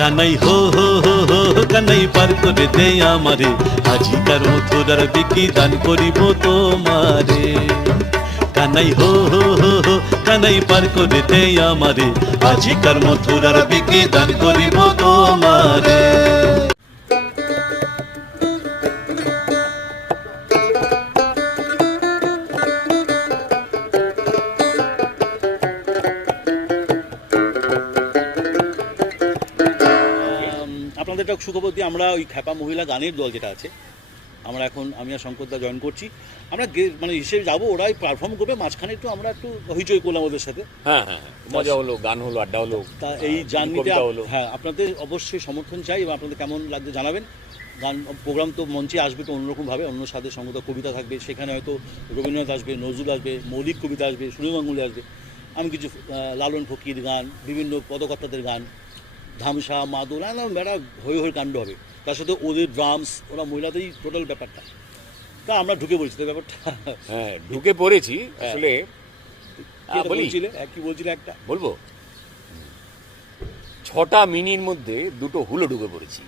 কানাই হো হো হো হো কানাই পার করে দে আমারে, আজিকার মথুরার বিকি দান করিব তোমারে। কানাই হো হো হো হো কানাই পার করে দে আমারে, আজিকার মথুরার বিকি দান করিব তোমারে। আপনাদের একটা সুখবর দিয়ে, আমরা ওই খ্যাপা মহিলা গানের দল যেটা আছে, আমরা এখন আমি আর শঙ্করদা জয়েন করছি। আমরা মানে হিসেবে যাবো, ওরাই পারফর্ম করবে, মাঝখানে একটু আমরা একটু হইচই করলাম ওদের সাথে। হ্যাঁ হ্যাঁ, মজা হলো, গান হলো, আড্ডা হলো। তা এই জার্নিতে হলো। হ্যাঁ, আপনাদের অবশ্যই সমর্থন চাই এবং আপনাদের কেমন লাগছে জানাবেন। গান প্রোগ্রাম তো মঞ্চে আসবে তো অন্যরকমভাবে, অন্য সাথে সঙ্গত কবিতা থাকবে, সেখানে হয়তো রবীন্দ্রনাথ আসবে, নজরুল আসবে, মৌলিক কবিতা আসবে, সুনীল গাঙ্গুলি আসবে, আমি কিছু লালন ফকির গান, বিভিন্ন পদকর্তাদের গান, ধামসা মাদুর, বেড়া হই হই কাণ্ড হবে। তার সাথে ওদের ড্রামস, ওরা মহিলাদেরই টোটাল ব্যাপারটা। তা আমরা ঢুকে বলছি তো ব্যাপারটা। হ্যাঁ, ঢুকে পড়েছি আসলে। বলছিলে কি বলছিলে একটা বলবো, 6টা মিনির মধ্যে 2টো হুলো ঢুকে পড়েছি।